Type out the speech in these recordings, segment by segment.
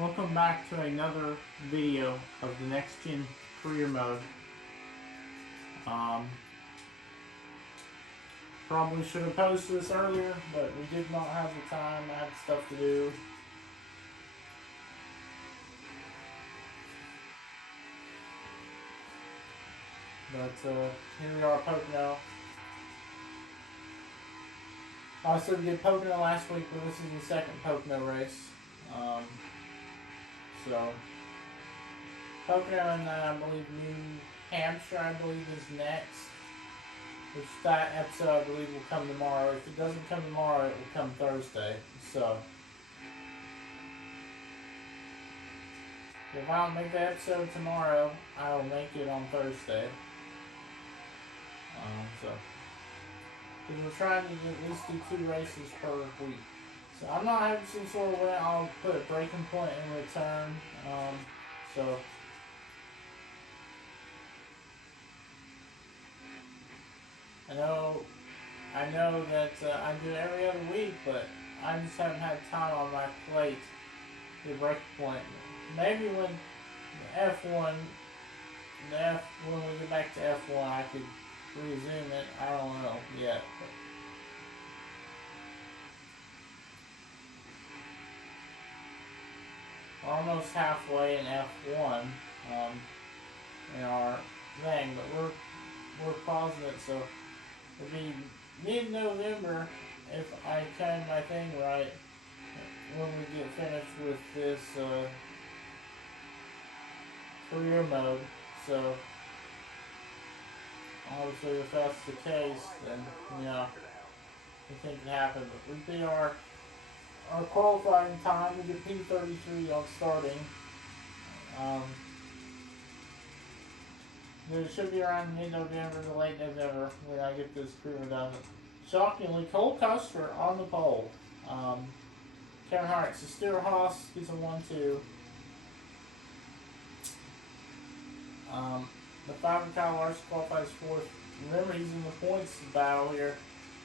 Welcome back to another video of the Next Gen Career Mode. Probably should have posted this earlier, but we did not have the time. I had stuff to do. But here we are, Pocono. I also did Pocono last week, but this is the second Pocono race. So Pocono and I believe New Hampshire, I believe, is next. Which that episode, I believe, will come tomorrow. If it doesn't come tomorrow, it will come Thursday. So if I don't make the episode tomorrow, I will make it on Thursday. Because we're trying to at least do 2 races per week. So I'm not having some sort of way. I'll put a breaking point in return. So I know that I do it every other week, but I just haven't had time on my plate to break a point. Maybe when when we get back to F1, I could resume it. I don't know yet. We're almost halfway in F1 in our thing, but we're pausing it, so it'll be mid-November if I time my thing right when we get finished with this career mode. So obviously, if that's the case, then anything can happen. But we beat our qualifying time. We get P33 on starting. It should be around mid-November to late November when I get this career done. Shockingly, Cole Custer on the pole. Kevin Hart's a Stuart Haas. He's a 1-2. The 5 and Kyle Larson qualifies 4th. Remember, he's in the points battle here.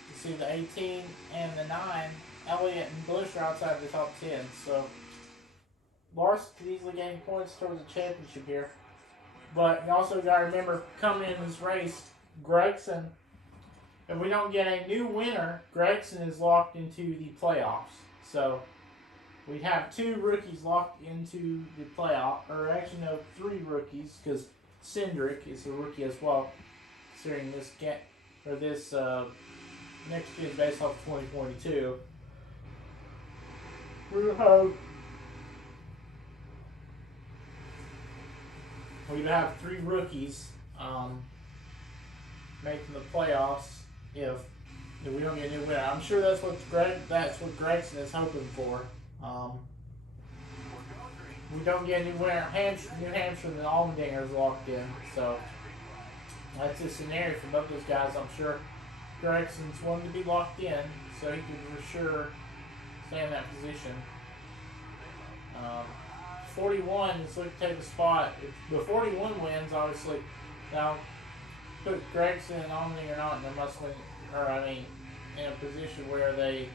You see the 18 and the 9. Elliott and Bush are outside the top 10. So Larson could easily gain points towards the championship here. But you also got to remember, coming in this race, Gregson, if we don't get a new winner, Gregson is locked into the playoffs. So we'd have 2 rookies locked into the playoff, or actually no, 3 rookies, because Cindric is a rookie as well, considering this next gen is based off 2022. We'd have 3 rookies making the playoffs if we don't get a new winner. I'm sure that's what Gregson is hoping for. We don't get a new winner. New Hampshire and Allmendinger is locked in, so that's a scenario for both those guys. I'm sure Gregson's wanting to be locked in, so he could for sure stay in that position. 41 is looking to take a spot. If the 41 wins, obviously, now put Gregson and Allmendinger not in a must-win, in a position where they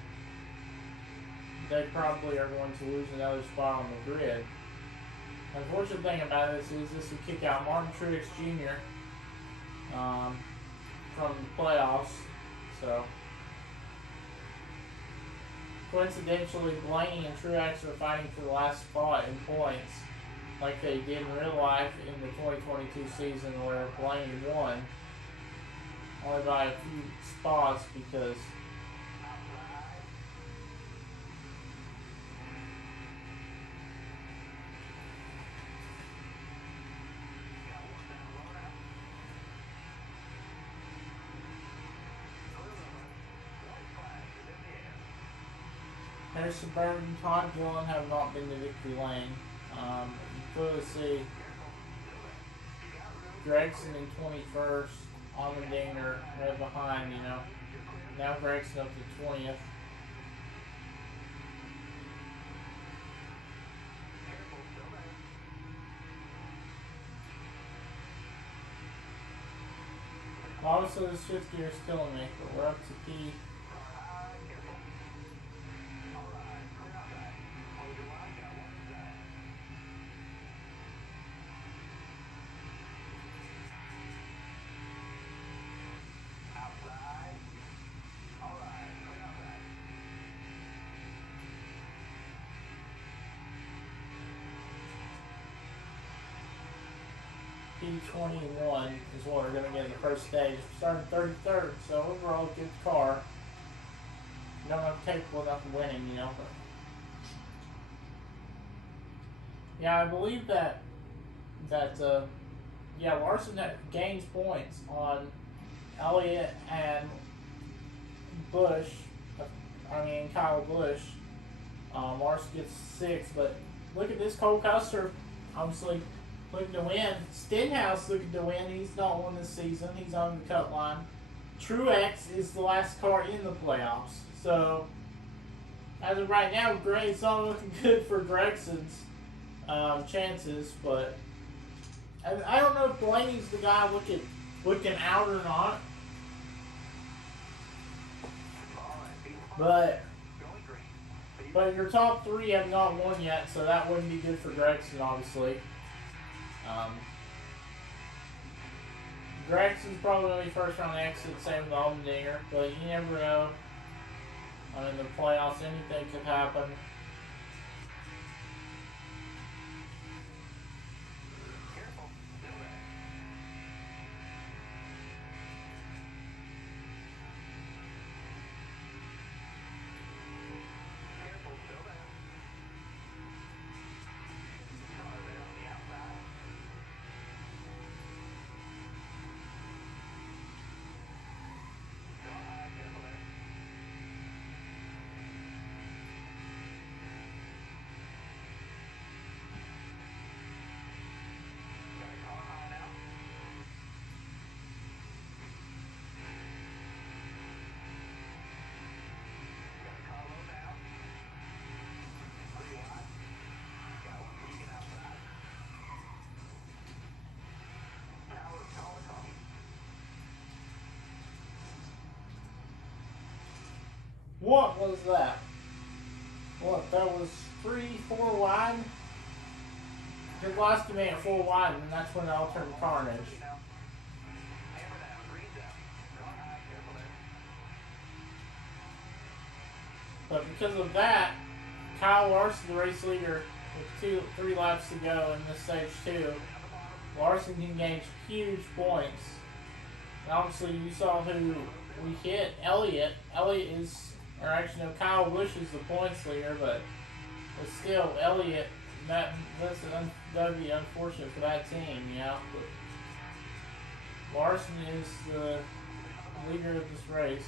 probably are going to lose another spot on the grid. The unfortunate thing about this is this would kick out Martin Truex Jr. From the playoffs. So coincidentally, Blaney and Truex are fighting for the last spot in points, like they did in real life in the 2022 season, where Blaney won only by a few spots because Harrison Burton and Todd Gillen have not been to victory lane. You clearly see Gregson in 21st, Allmendinger right behind, Now Gregson up to 20th. Obviously this 5th gear is killing me, but we're up to P. P21 is what we're going to get in the first stage. Starting 33rd, so overall good car. You don't have capable enough of winning, you know. But yeah, I believe that yeah, Larson gains points on Elliott and Bush. Kyle Bush. Larson gets 6, but look at this. Cole Custer, obviously looking to win. Stenhouse looking to win. He's not won this season. He's on the cut line. Truex is the last car in the playoffs. So, as of right now, it's not looking good for Gregson's chances, but I don't know if Blaney's the guy looking out or not. But your top 3 have not won yet, so that wouldn't be good for Gregson, obviously. Gregson's probably first round exit, same with Allmendinger, but you never know. In the playoffs, anything could happen. What was that? What, that was 3-4 wide? Your last to me at 4 wide, and that's when I'll turn carnage. But because of that, Kyle Larson, the race leader, with 3 laps to go in this stage 2, Larson can gain huge points. And obviously, you saw who we hit, Elliott. Elliott is, or actually, no, Kyle Busch is the points leader, but still, Elliott, that would be unfortunate for that team, you know. But Larson is the leader of this race.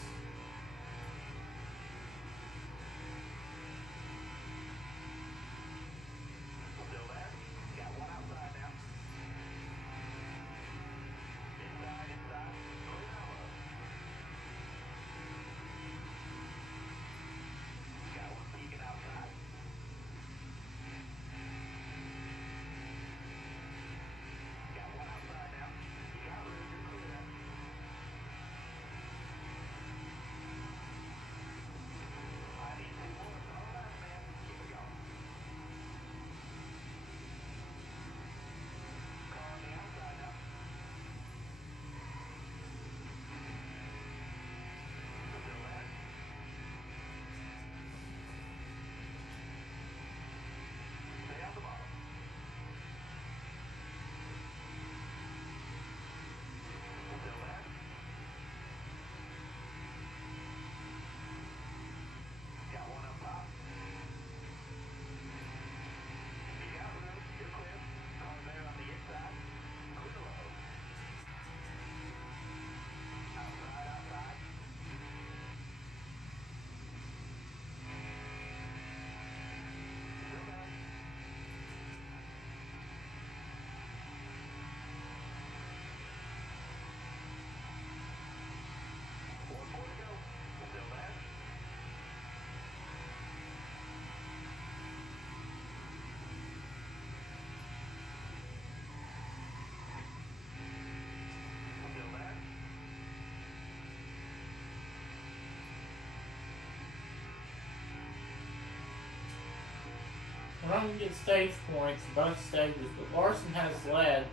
We're not going to get stage points in both stages, but Larson has led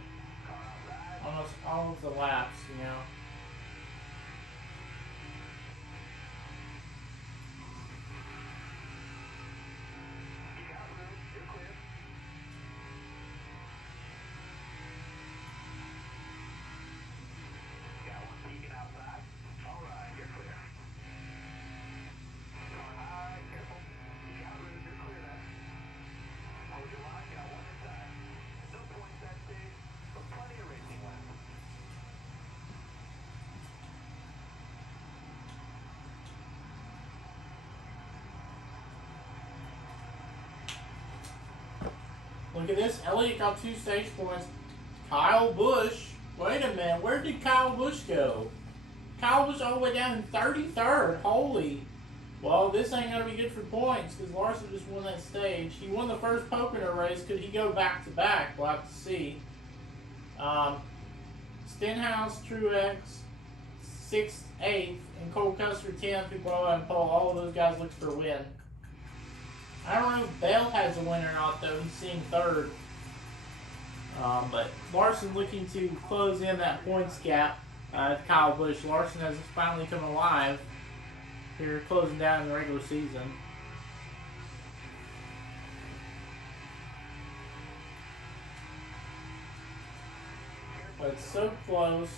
almost all of the laps, you know. Look at this. Elliott got 2 stage points. Kyle Busch. Wait a minute. Where did Kyle Busch go? Kyle Busch all the way down in 33rd. Holy. Well, this ain't going to be good for points because Larson just won that stage. He won the first Pocono race. Could he go back-to-back? We'll have to see. Stenhouse, Truex, 6th, 8th, and Cole Custer 10th. People and Paul, all of those guys look for a win. I don't know if Bell has a win or not, though. He's sitting 3rd. But Larson looking to close in that points gap. Kyle Busch. Larson has finally come alive here, closing down the regular season. But it's so close.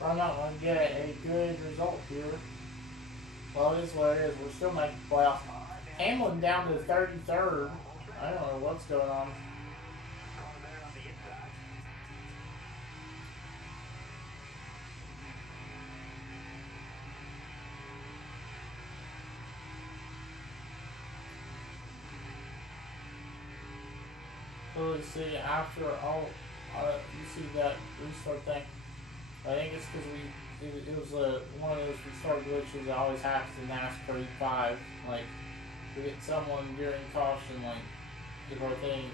I'm not going to get a good result here. Well, it is what it is. We're still making playoffs. Hamlin down to 33rd. I don't know what's going on. So let's see, after all, you see that restart thing. I think it's because it was one of those restart glitches that always happens in NASCAR Heat 5. Like, we get someone during caution, like, give our thing,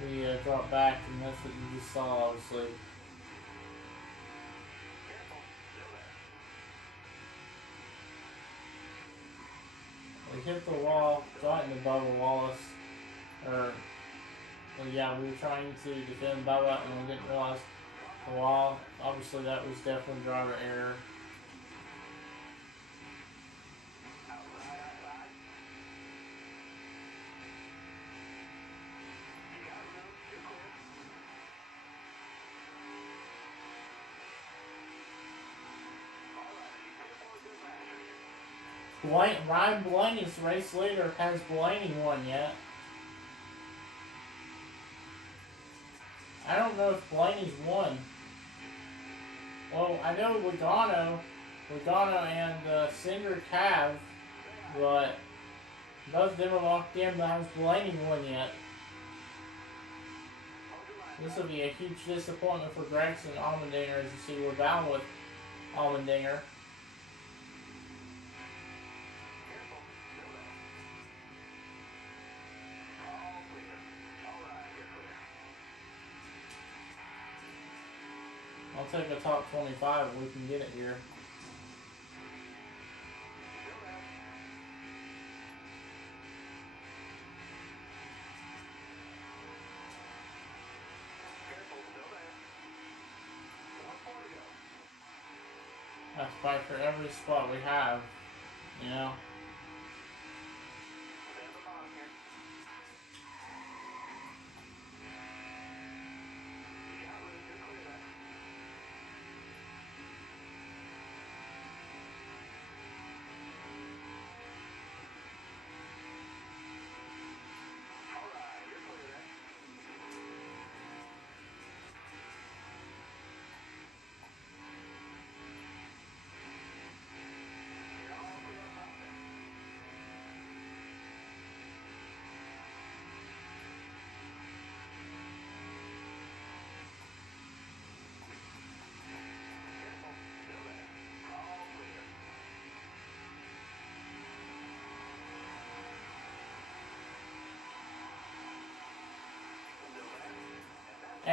we drop back, and that's what you just saw, obviously. We hit the wall, got into Bubba Wallace, well, yeah, we were trying to defend Bubba, and we didn't realize the wall. Obviously, that was definitely driver error. Ryan Blaney's race leader. Has Blaney won yet? I don't know if Blaney's won. Well, I know Logano and Cindric have, but both of them are locked in, but has Blaney won yet? This will be a huge disappointment for Gregson Allmendinger, as you see we're bound with Allmendinger. I'll take a top 25 if we can get it here. That's fight for every spot we have, you know.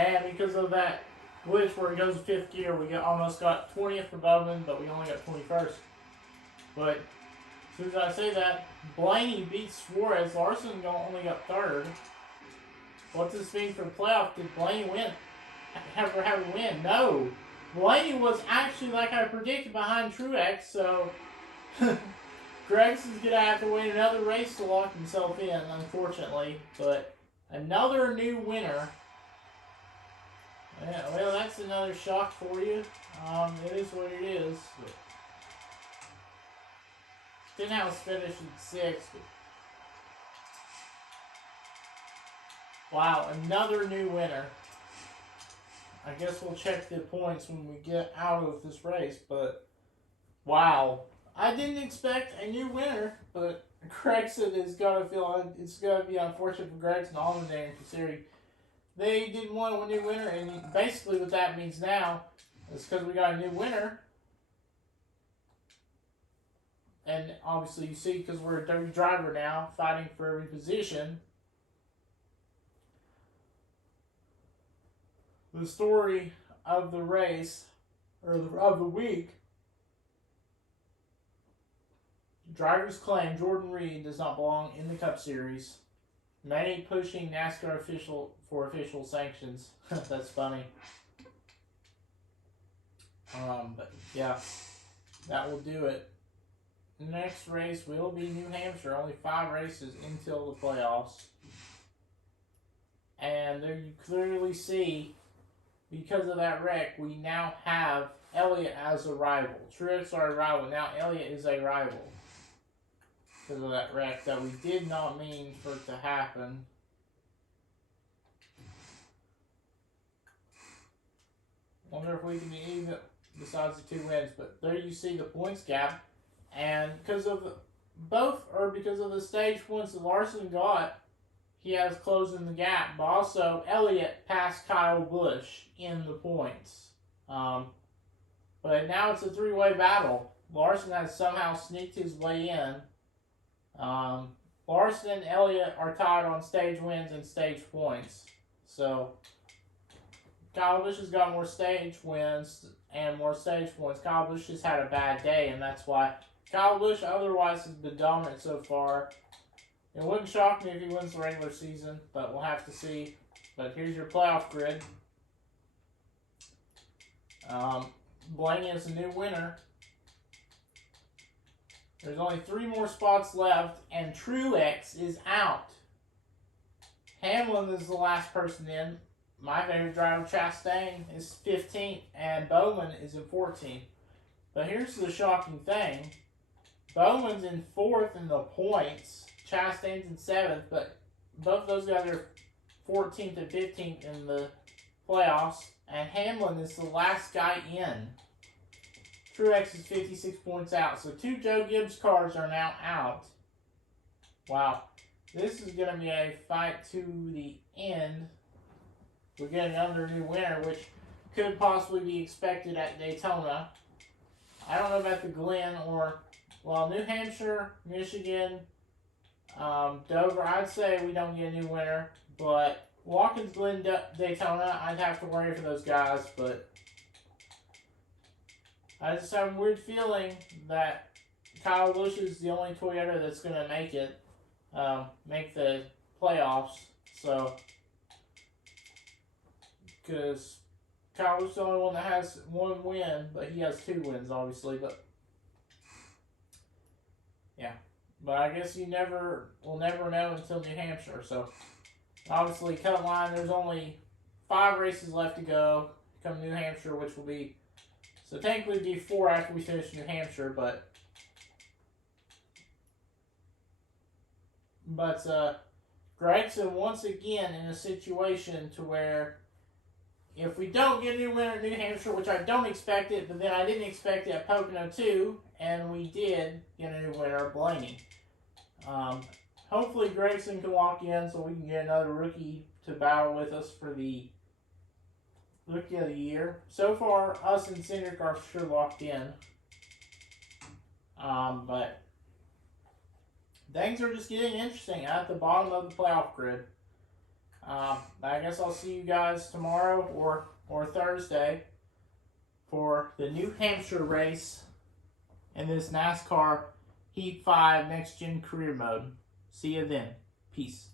And because of that glitch where it goes to 5th gear, we almost got 20th for Bowman, but we only got 21st. But as soon as I say that, Blaney beats Suarez. Larson only got 3rd. What's this mean for the playoff? Did Blaney win? Have a win? No. Blaney was actually, like I predicted, behind Truex, so Gregson's going to have to win another race to lock himself in, unfortunately. But another new winner. Yeah, well, that's another shock for you. It is what it is. But Stenhouse finished in 6th. Wow, another new winner. I guess we'll check the points when we get out of this race, but wow. I didn't expect a new winner, but Gregson is going to feel, it's going to be unfortunate for Gregson Allendale, considering they didn't want a new winner, and basically what that means now is because we got a new winner, and obviously you see because we're a dirty driver now, fighting for every position. The story of the race, or of the week, drivers claim Jordan Reed does not belong in the Cup Series. Many pushing NASCAR for official sanctions. That's funny. But yeah, that will do it. The next race will be New Hampshire. Only 5 races until the playoffs. And there you clearly see, because of that wreck, we now have Elliott as a rival. Truex are a rival. Now Elliott is a rival. Because of that wreck that we did not mean for it to happen. Wonder if we can even besides the 2 wins. But there you see the points gap. And because of the stage points that Larson got, he has closing the gap. But also, Elliott passed Kyle Busch in the points. But now it's a 3-way battle. Larson has somehow sneaked his way in. Larson and Elliott are tied on stage wins and stage points. So, Kyle Busch has got more stage wins and more stage points. Kyle Busch just had a bad day, and that's why Kyle Busch otherwise has been dominant so far. It wouldn't shock me if he wins the regular season, but we'll have to see. But here's your playoff grid. Blaney is a new winner. There's only 3 more spots left, and Truex is out. Hamlin is the last person in. My favorite driver, Chastain, is 15th, and Bowman is in 14th. But here's the shocking thing. Bowman's in 4th in the points. Chastain's in 7th, but both those guys are 14th and 15th in the playoffs, and Hamlin is the last guy in. Truex is 56 points out, so 2 Joe Gibbs cars are now out. Wow, this is going to be a fight to the end. We're getting another new winner, which could possibly be expected at Daytona. I don't know about the Glen or, well, New Hampshire, Michigan, Dover. I'd say we don't get a new winner, but Watkins Glen, Daytona, I'd have to worry for those guys, but I just have a weird feeling that Kyle Busch is the only Toyota that's going to make it, make the playoffs, so, because Kyle Busch is the only one that has 1 win, but he has 2 wins, obviously, but, yeah. But I guess we'll never know until New Hampshire, so, obviously, cut line, there's only 5 races left to go, come New Hampshire, which will be, so technically it'd be 4 after we finish New Hampshire, but Gregson once again in a situation to where if we don't get a new winner at New Hampshire, which I don't expect it, but then I didn't expect it at Pocono2, and we did get a new winner, Blaney. Hopefully Gregson can walk in so we can get another rookie to battle with us for the Rookie of the Year. So far, us and Cindric are sure locked in. But things are just getting interesting at the bottom of the playoff grid. I guess I'll see you guys tomorrow or Thursday for the New Hampshire race in this NASCAR Heat 5 Next Gen Career Mode. See you then. Peace.